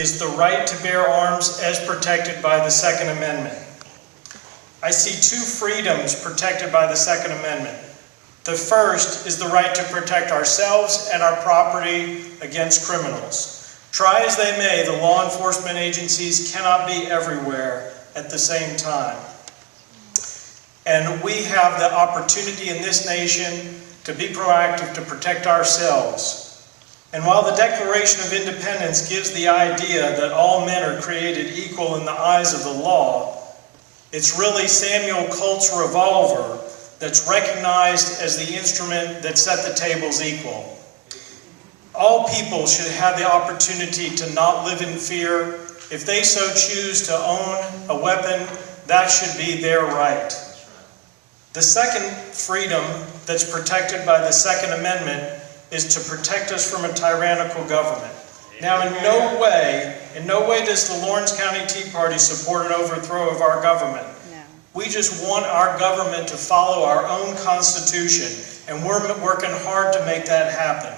is the right to bear arms as protected by the Second Amendment. I see two freedoms protected by the Second Amendment. The first is the right to protect ourselves and our property against criminals. Try as they may, the law enforcement agencies cannot be everywhere at the same time. And we have the opportunity in this nation to be proactive to protect ourselves. And while the Declaration of Independence gives the idea that all men are created equal in the eyes of the law, it's really Samuel Colt's revolver that's recognized as the instrument that set the tables equal. All people should have the opportunity to not live in fear. If they so choose to own a weapon, that should be their right. The second freedom that's protected by the Second Amendment is to protect us from a tyrannical government. Now, in no way does the Lawrence County Tea Party support an overthrow of our government. No. We just want our government to follow our own Constitution, and we're working hard to make that happen.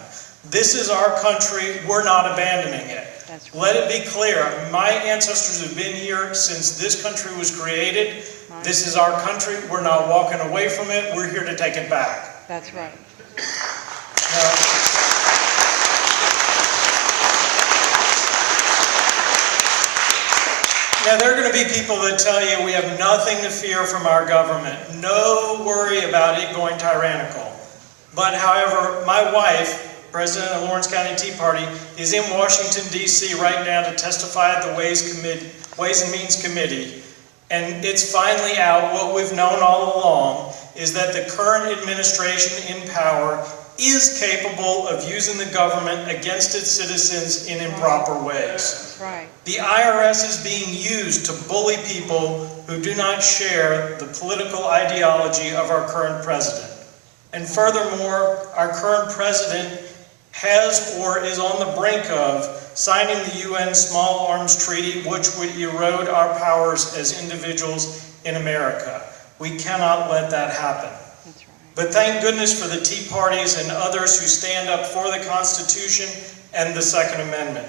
This is our country. We're not abandoning it. That's right. Let it be clear. My ancestors have been here since this country was created. This is our country. We're not walking away from it. We're here to take it back. That's right. Now, there are going to be people that tell you we have nothing to fear from our government. No worry about it going tyrannical. But, however, my wife, President of the Lawrence County Tea Party, is in Washington, D.C. right now to testify at the Ways and Means Committee. And it's finally out. What we've known all along is that the current administration in power is capable of using the government against its citizens in improper ways. Right. The IRS is being used to bully people who do not share the political ideology of our current president. And furthermore, our current president has or is on the brink of signing the UN Small Arms Treaty, which would erode our powers as individuals in America. We cannot let that happen. That's right. But thank goodness for the Tea Parties and others who stand up for the Constitution and the Second Amendment.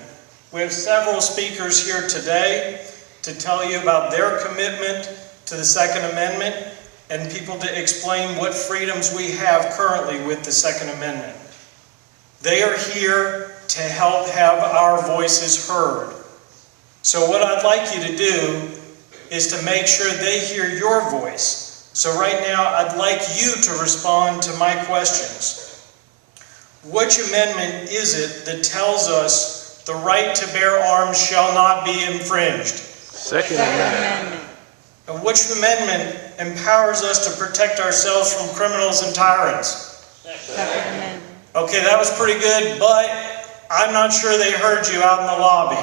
We have several speakers here today to tell you about their commitment to the Second Amendment and people to explain what freedoms we have currently with the Second Amendment. They are here to help have our voices heard. So what I'd like you to do is to make sure they hear your voice. So right now, I'd like you to respond to my questions. Which amendment is it that tells us the right to bear arms shall not be infringed? Second Amendment. And which amendment empowers us to protect ourselves from criminals and tyrants? Second Amendment. Okay, that was pretty good, but I'm not sure they heard you out in the lobby.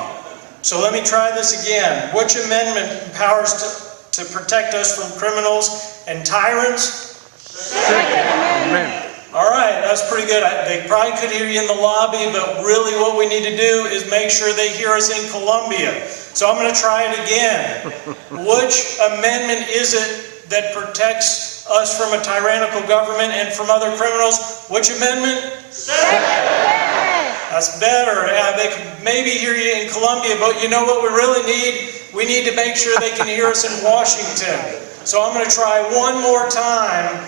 So let me try this again. Which amendment empowers to protect us from criminals and tyrants? Second Amendment. All right, that's pretty good. They probably could hear you in the lobby, but really what we need to do is make sure they hear us in Columbia. So I'm going to try it again. Which amendment is it that protects us from a tyrannical government and from other criminals? Which amendment? Second Amendment. That's better. They can maybe hear you in Columbia, but you know what we really need? We need to make sure they can hear us in Washington. So I'm going to try one more time.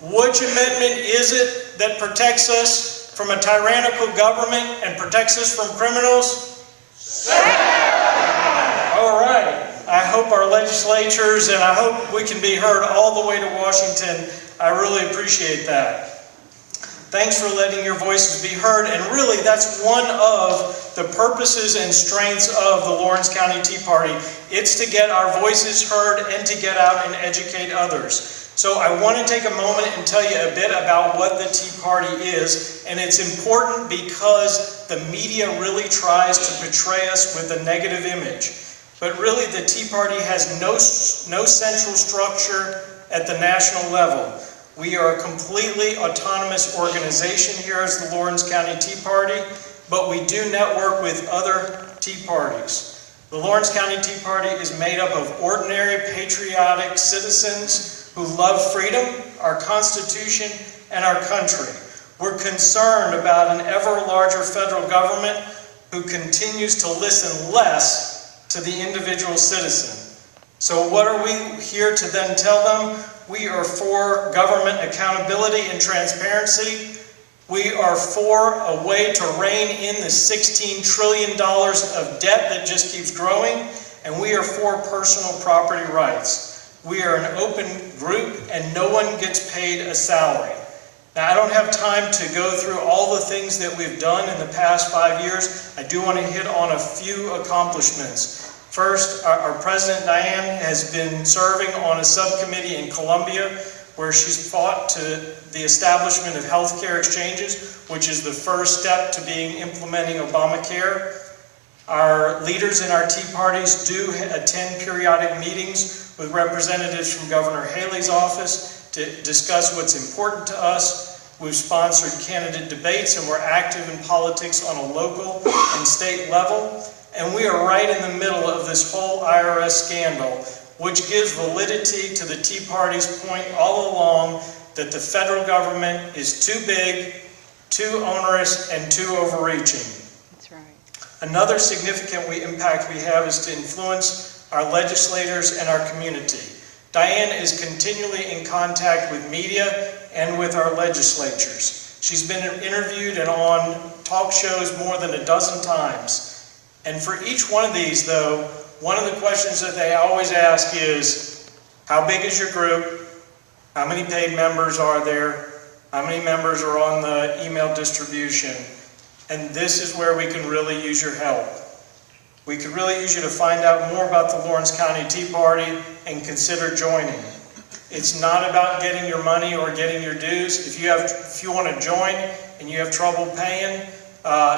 Which amendment is it that protects us from a tyrannical government and protects us from criminals? All right. I hope our legislatures, and I hope we can be heard all the way to Washington. I really appreciate that. Thanks for letting your voices be heard. And really, that's one of the purposes and strengths of the Lawrence County Tea Party. It's to get our voices heard and to get out and educate others. So I want to take a moment and tell you a bit about what the Tea Party is. And it's important because the media really tries to portray us with a negative image. But really, the Tea Party has no central structure at the national level. We are a completely autonomous organization here as the Lawrence County Tea Party, but we do network with other Tea Parties. The Lawrence County Tea Party is made up of ordinary, patriotic citizens who love freedom, our Constitution, and our country. We're concerned about an ever larger federal government, who continues to listen less to the individual citizen. So what are we here to then tell them? We are for government accountability and transparency. We are for a way to rein in the $16 trillion of debt that just keeps growing, and we are for personal property rights. We are an open group, and no one gets paid a salary. Now, I don't have time to go through all the things that we've done in the past 5 years. I do want to hit on a few accomplishments. First, our President Diane has been serving on a subcommittee in Colombia where she's fought to the establishment of healthcare exchanges, which is the first step to implementing Obamacare. Our leaders in our Tea Parties do attend periodic meetings with representatives from Governor Haley's office to discuss what's important to us. We've sponsored candidate debates, and we're active in politics on a local and state level. And we are right in the middle of this whole IRS scandal, which gives validity to the Tea Party's point all along that the federal government is too big, too onerous, and too overreaching. That's right. Another significant impact we have is to influence our legislators and our community. Diane is continually in contact with media and with our legislatures. She's been interviewed and on talk shows more than a dozen times. And for each one of these, though, one of the questions that they always ask is, how big is your group? How many paid members are there? How many members are on the email distribution? And this is where we can really use your help. We could really use you to find out more about the Lawrence County Tea Party and consider joining. It's not about getting your money or getting your dues. If you want to join and you have trouble paying,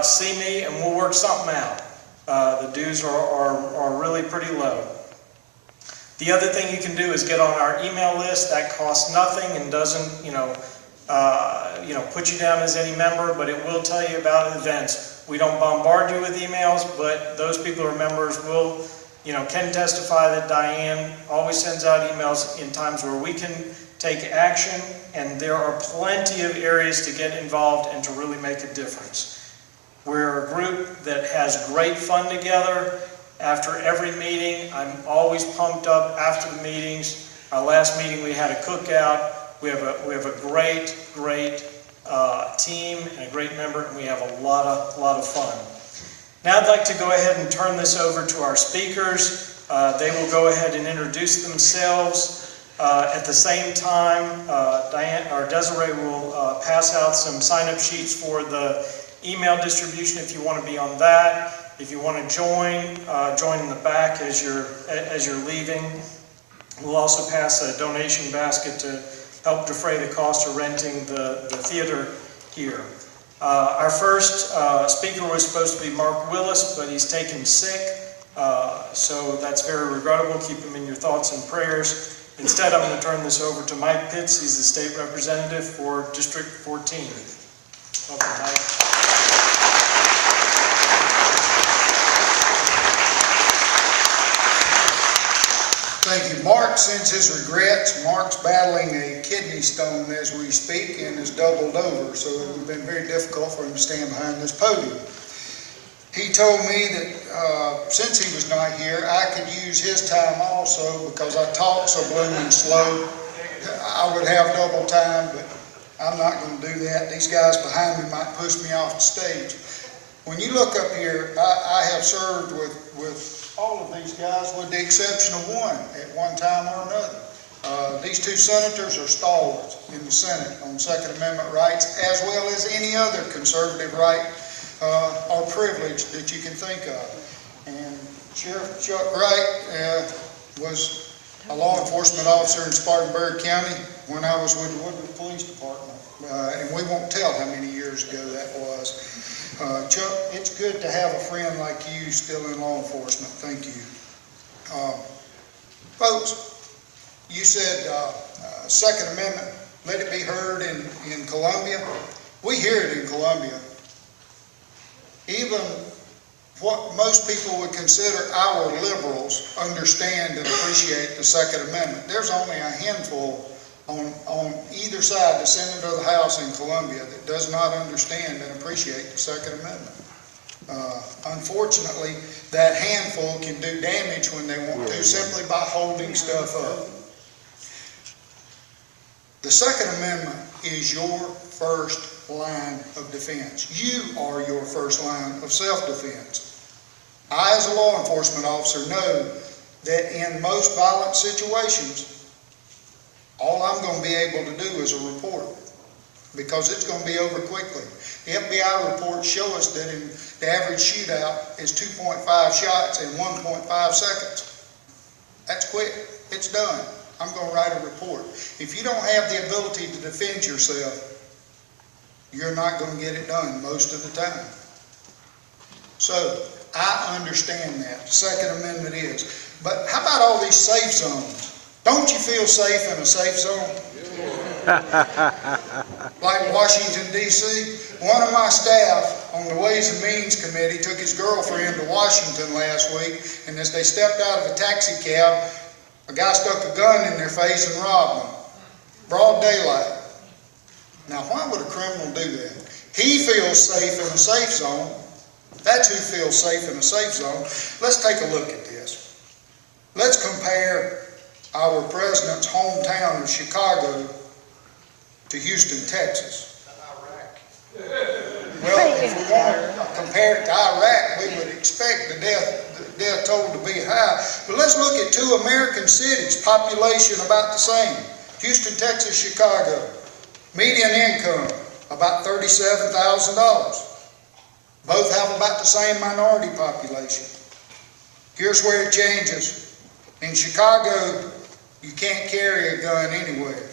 see me and we'll work something out. The dues are really pretty low. The other thing you can do is get on our email list. That costs nothing and doesn't, put you down as any member, but it will tell you about events. We don't bombard you with emails, but those people who are members can testify that Diane always sends out emails in times where we can take action, and there are plenty of areas to get involved and to really make a difference. We're a group that has great fun together. After every meeting, I'm always pumped up after the meetings. Our last meeting we had a cookout. We have a great team and a great member, and we have a lot of fun. Now I'd like to go ahead and turn this over to our speakers. They will go ahead and introduce themselves. At the same time, Diane or Desiree will pass out some sign-up sheets for the email distribution if you want to be on that. If you want to join in the back as you're leaving. We'll also pass a donation basket to help defray the cost of renting the theater here. Our first speaker was supposed to be Mark Willis, but he's taken sick, so that's very regrettable. Keep him in your thoughts and prayers. Instead, I'm going to turn this over to Mike Pitts. He's the state representative for District 14. Welcome, Mike. Thank you. Mark sends his regrets. Mark's battling a kidney stone as we speak and is doubled over, so it would have been very difficult for him to stand behind this podium. He told me that since he was not here, I could use his time also because I talk so blooming slow. I would have double time, but I'm not going to do that. These guys behind me might push me off the stage. When you look up here, I have served with all of these guys with the exception of one at one time or another. These two senators are stalwarts in the Senate on Second Amendment rights, as well as any other conservative right or privilege that you can think of. And Sheriff Chuck Wright was a law enforcement officer in Spartanburg County when I was with the Woodruff Police Department. And we won't tell how many years ago that was. Chuck, it's good to have a friend like you still in law enforcement. Thank you. Folks, you said Second Amendment, let it be heard in Columbia. We hear it in Columbia. Even what most people would consider our liberals understand and appreciate the Second Amendment. There's only a handful on either side, the Senate or the House in Columbia, that does not understand and appreciate the Second Amendment. Unfortunately, that handful can do damage when they want to, simply by holding stuff up. The Second Amendment is your first line of defense. You are your first line of self-defense. I, as a law enforcement officer, know that in most violent situations, all I'm going to be able to do is a report, because it's going to be over quickly. The FBI reports show us that in the average shootout is 2.5 shots in 1.5 seconds. That's quick. It's done. I'm going to write a report. If you don't have the ability to defend yourself, you're not going to get it done most of the time. So, I understand that. The Second Amendment is. But how about all these safe zones? Don't you feel safe in a safe zone? Like Washington, D.C. One of my staff on the Ways and Means Committee took his girlfriend to Washington last week, and as they stepped out of a taxi cab, a guy stuck a gun in their face and robbed them. Broad daylight. Now, why would a criminal do that? He feels safe in a safe zone. That's who feels safe in a safe zone. Let's take a look at this. Let's compare our president's hometown of Chicago to Houston, Texas. Well, if we want to compare it to Iraq, we would expect the death toll to be high. But let's look at two American cities, population about the same. Houston, Texas, Chicago. Median income, about $37,000. Both have about the same minority population. Here's where it changes. In Chicago, you can't carry a gun anywhere.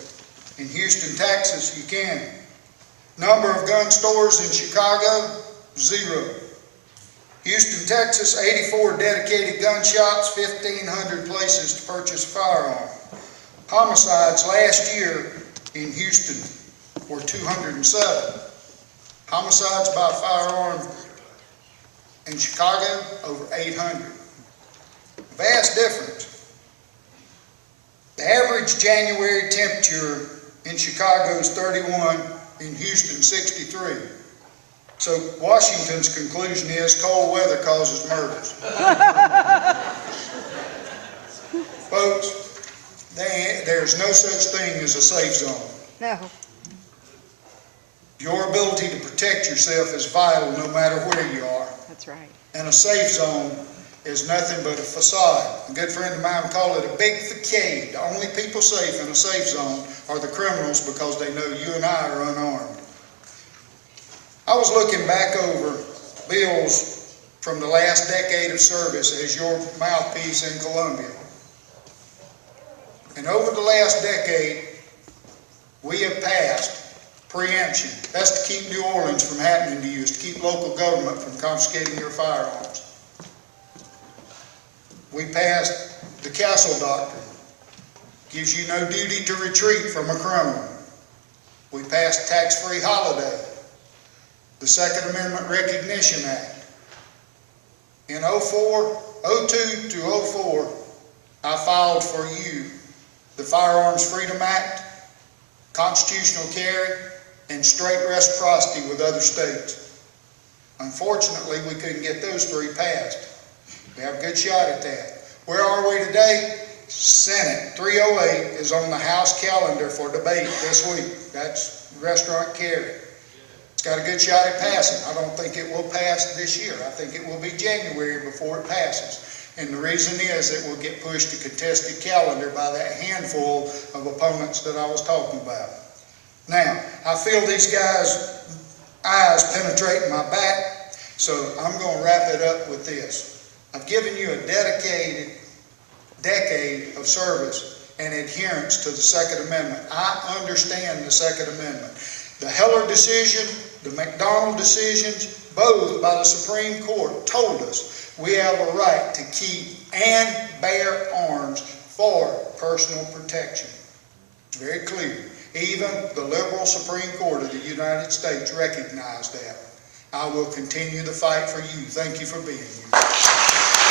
In Houston, Texas, you can. Number of gun stores in Chicago, 0. Houston, Texas, 84 dedicated gun shops, 1,500 places to purchase a firearm. Homicides last year in Houston were 207. Homicides by firearm in Chicago, over 800. Vast difference. The average January temperature in Chicago is 31, in Houston 63. So Washington's conclusion is cold weather causes murders. Folks, there's no such thing as a safe zone. No. Your ability to protect yourself is vital no matter where you are. That's right. And a safe zone is nothing but a facade. A good friend of mine called it a big facade. The only people safe in a safe zone are the criminals, because they know you and I are unarmed. I was looking back over bills from the last decade of service as your mouthpiece in Columbia. And over the last decade, we have passed preemption. That's to keep New Orleans from happening to you, is to keep local government from confiscating your firearms. We passed the Castle Doctrine. Gives you no duty to retreat from a criminal. We passed tax-free holiday. The Second Amendment Recognition Act. In 02 to 04, I filed for you the Firearms Freedom Act, constitutional carry, and straight reciprocity with other states. Unfortunately, we couldn't get those three passed. We have a good shot at that. Where are we today? Senate 308 is on the House calendar for debate this week. That's restaurant carry. It's got a good shot at passing. I don't think it will pass this year. I think it will be January before it passes. And the reason is it will get pushed to contested calendar by that handful of opponents that I was talking about. Now, I feel these guys' eyes penetrating my back, so I'm going to wrap it up with this. I've given you a dedicated decade of service and adherence to the Second Amendment. I understand the Second Amendment. The Heller decision, the McDonald decisions, both by the Supreme Court told us we have a right to keep and bear arms for personal protection. It's very clear. Even the liberal Supreme Court of the United States recognized that. I will continue the fight for you. Thank you for being here.